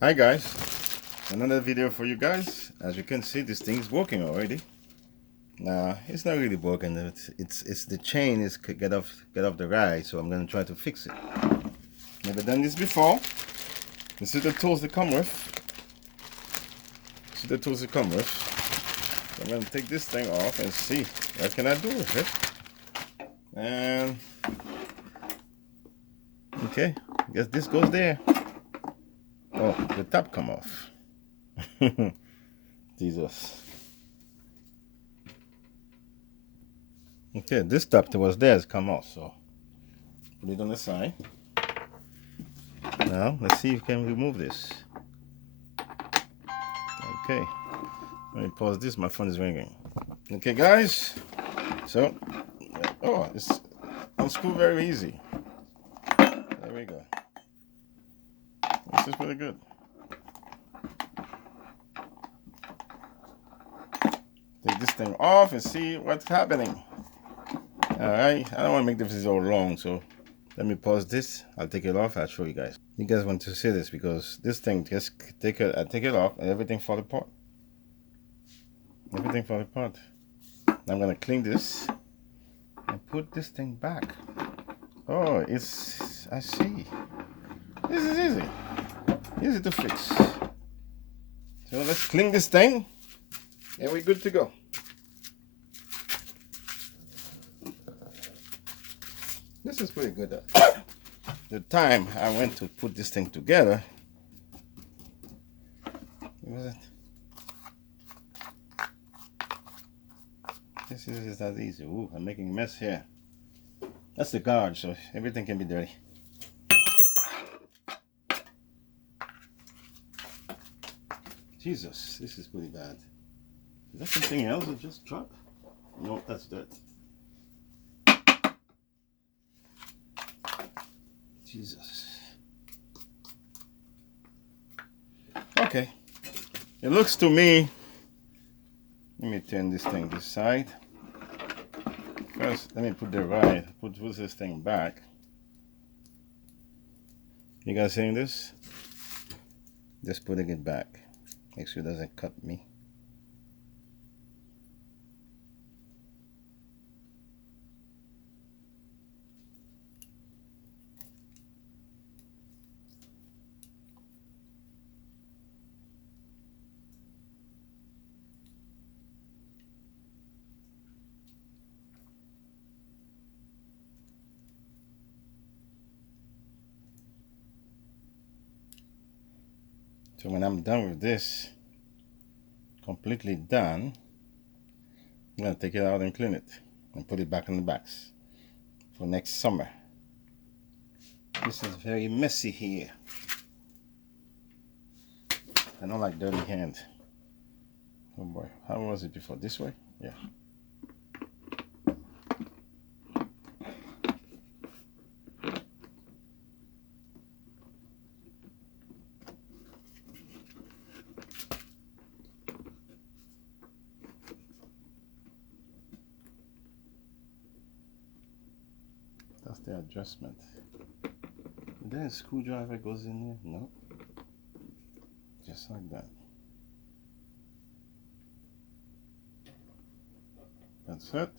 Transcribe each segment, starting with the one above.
Hi guys, another video for you guys. As you can see, this thing is working already. It's not really working. It's the chain is get off the ride, so I'm gonna try to fix it. Never done this before. This is the tools they come with. So I'm gonna take this thing off and see what can I do with it. And okay, I guess this goes there. Oh, the top come off. Jesus. Okay, this top that was there has come off, so put it on the side. Now let's see if we can remove this. Okay, let me pause this. My phone is ringing. Okay, guys. So, it's unscrew very easy. There we go. This is pretty good. Take this thing off and see what's happening. Alright, I don't want to make this all long, so let me pause this. I'll take it off. I'll show you guys. You guys want to see this because this thing just I take it off and everything fall apart. Everything fall apart. I'm gonna clean this and put this thing back. Oh, I see. This is easy to fix. So let's clean this thing and we're good to go. This is pretty good. The time I went to put this thing together, what was it? This is not easy. Ooh, I'm making a mess here. That's the guard, so everything can be dirty. Jesus, this is pretty bad. Is that something else that just dropped? No, that's dirt. Jesus. Okay. It looks to me, let me turn this thing this side. First, let me put this thing back. You guys seeing this? Just putting it back. Make sure it doesn't cut me. So when I'm done with this, completely done, I'm gonna take it out and clean it and put it back in the box for next summer. This is very messy here. I don't like dirty hands. Oh boy, how was it before? This way? Yeah. That's the adjustment. And then a screwdriver goes in there? No. Just like that. That's it.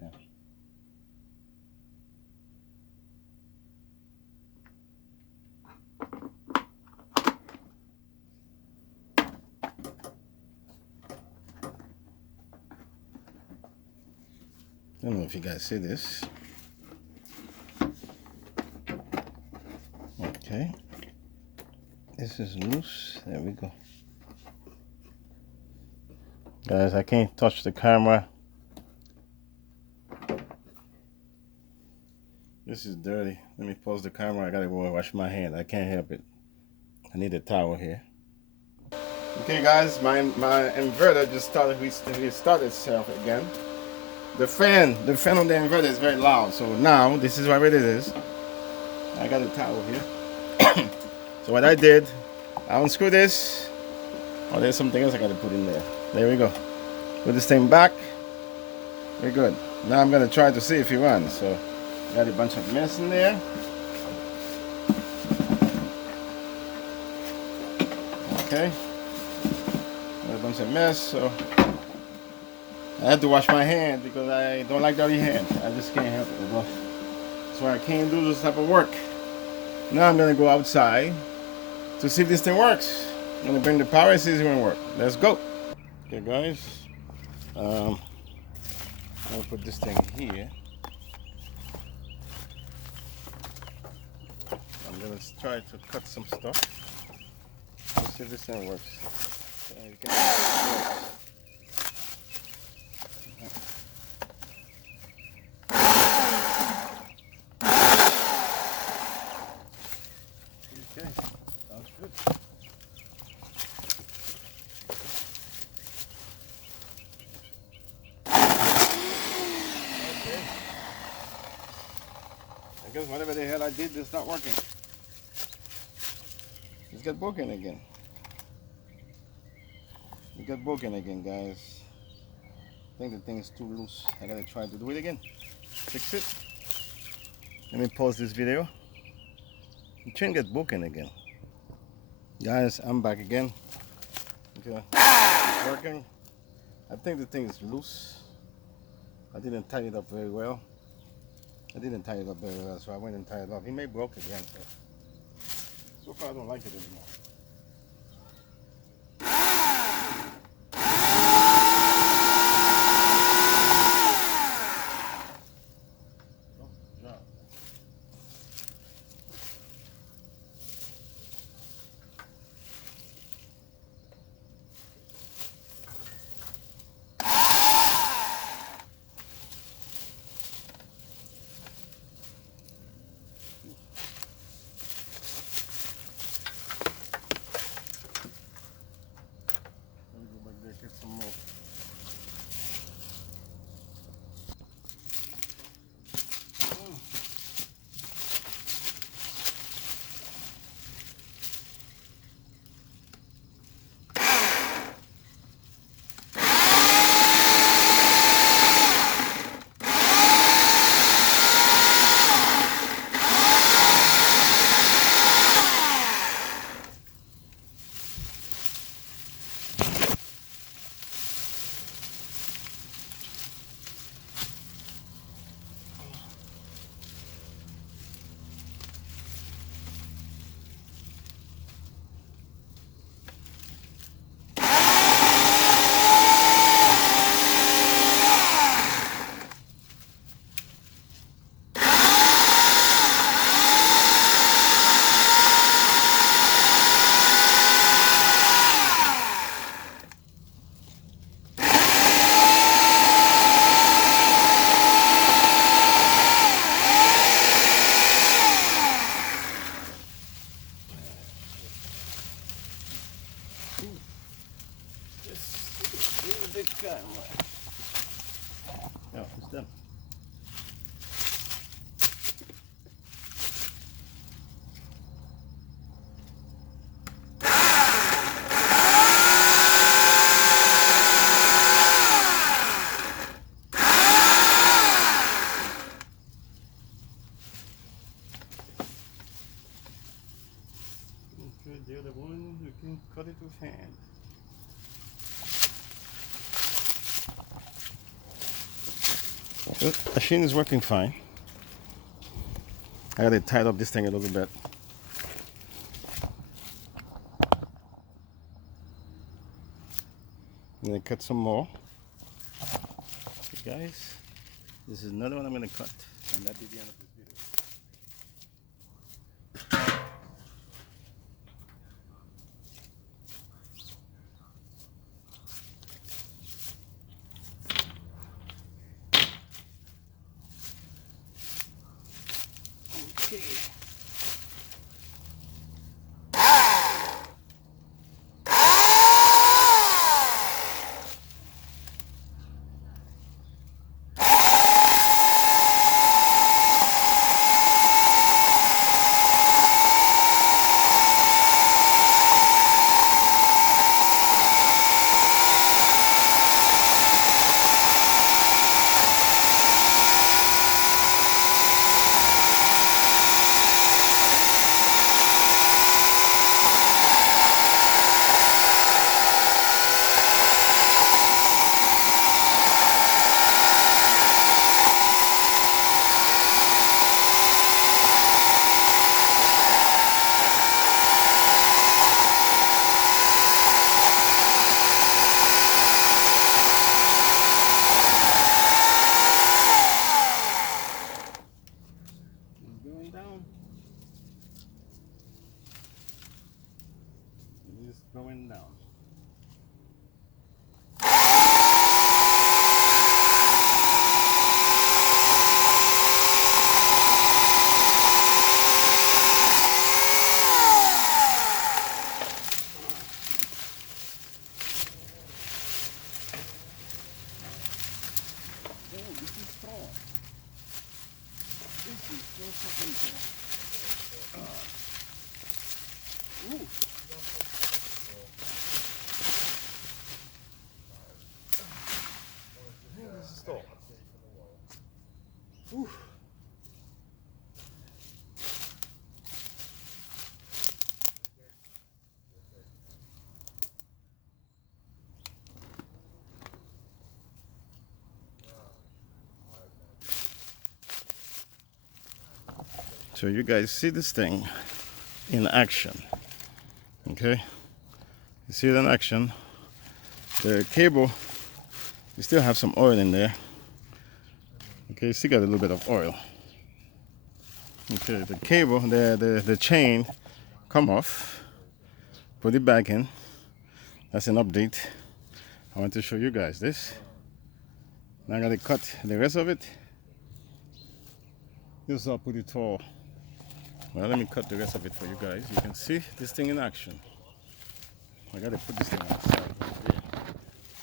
Yeah. I don't know if you guys see this. Okay. This is loose. There we go. Guys, I can't touch the camera. This is dirty. Let me pause the camera. I gotta go wash my hand. I can't help it. I need a towel here. Okay guys, my inverter just restarted itself again. The fan on the inverter is very loud. So now this is what it is. I got a towel here. So what I did, I unscrew this. Oh, there's something else I gotta put in there. There we go. Put this thing back. We're good. Now I'm gonna try to see if he runs. So got a bunch of mess in there. Okay, got a bunch of mess. So I had to wash my hands because I don't like dirty hands. I just can't help it. That's why I can't do this type of work. Now I'm gonna go outside to see if this thing works. I'm gonna bring the power and see if it's gonna work. Let's go. Okay, guys. I'm gonna put this thing here. I'm gonna try to cut some stuff. Let's see if this thing works. You can see it works. Okay, sounds good. Okay. I guess whatever the hell I did is not working. It's got broken again. It got broken again, guys. I think the thing is too loose. I gotta try to do it again. Fix it. Let me pause this video. The chain got broken again. Guys, I'm back again. Okay, it's working. I think the thing is loose. I didn't tie it up very well. So I went and tied it up. He may broke it again. So far I don't like it anymore. Get some more. This is a big guy. Yeah, it's done. Okay, the other one, you can cut it with hand. The machine is working fine. I gotta tighten up this thing a little bit. I'm gonna cut some more. Okay, guys, this is another one I'm gonna cut, and that'll be the end of this video. Okay. going down. Oh, this is strong. This is so fucking strong. Ooh. Oh, this is strong. Ooh. So you guys see this thing in action, okay? You see it in action. The cable, you still have some oil in there. Okay, you still got a little bit of oil. Okay, the cable, the chain come off. Put it back in. That's an update. I want to show you guys this. Now I gotta cut the rest of it. This is how pretty tall. Well, let me cut the rest of it for you guys. You can see this thing in action. I gotta put this thing on the side right there.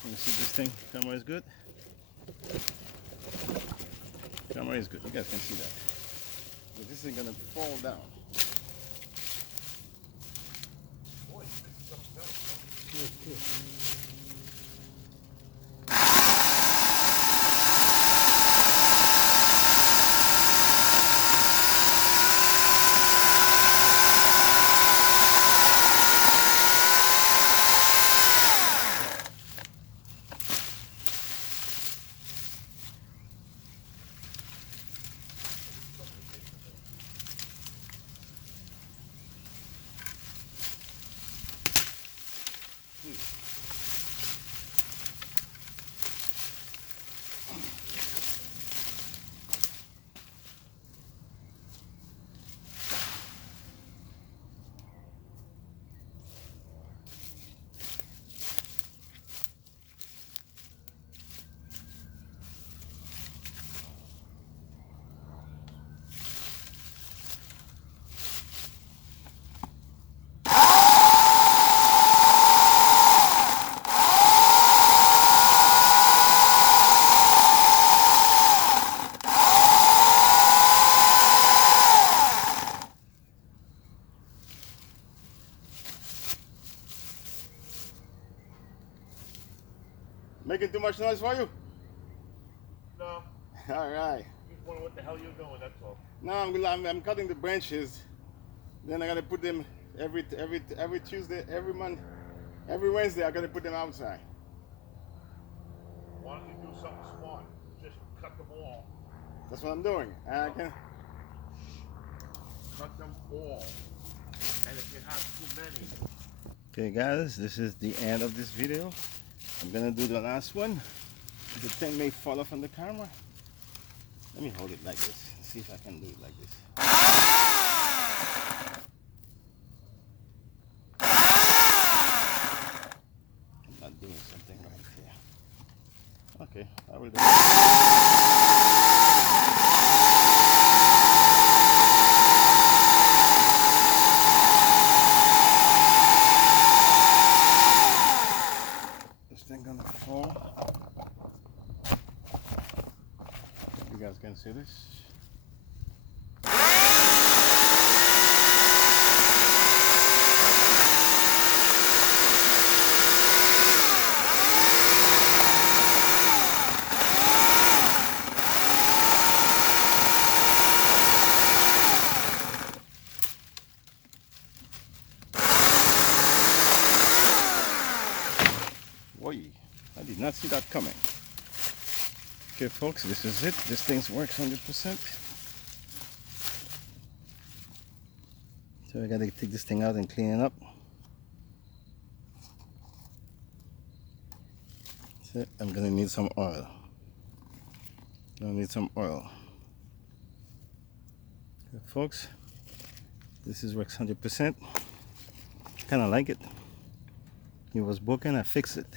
You see this thing? Camera is good. Camera is good. You guys can see that. But this is gonna fall down. Making too much noise for you? No. All right. Just wonder what the hell you're doing, that's all. No, I'm cutting the branches. Then I gotta put them every Tuesday, every month, every Wednesday. I gotta put them outside. Why don't you do something smart? Just cut them all. That's what I'm doing. And I can. Cut them all. And if you have too many. Okay, guys, this is the end of this video. I'm gonna do the last one. The thing may fall off on the camera. Let me hold it like this. See if I can do it like this. I'm not doing something right here. Okay, I will do it. This thing gonna fall. You guys can see this. Boy, I did not see that coming. Okay, folks, this is it. This thing works 100%. So I gotta take this thing out and clean it up. So I'm gonna need some oil. Gonna need some oil. Okay, folks, this is works 100%. Kind of like it. It was broken, I fixed it.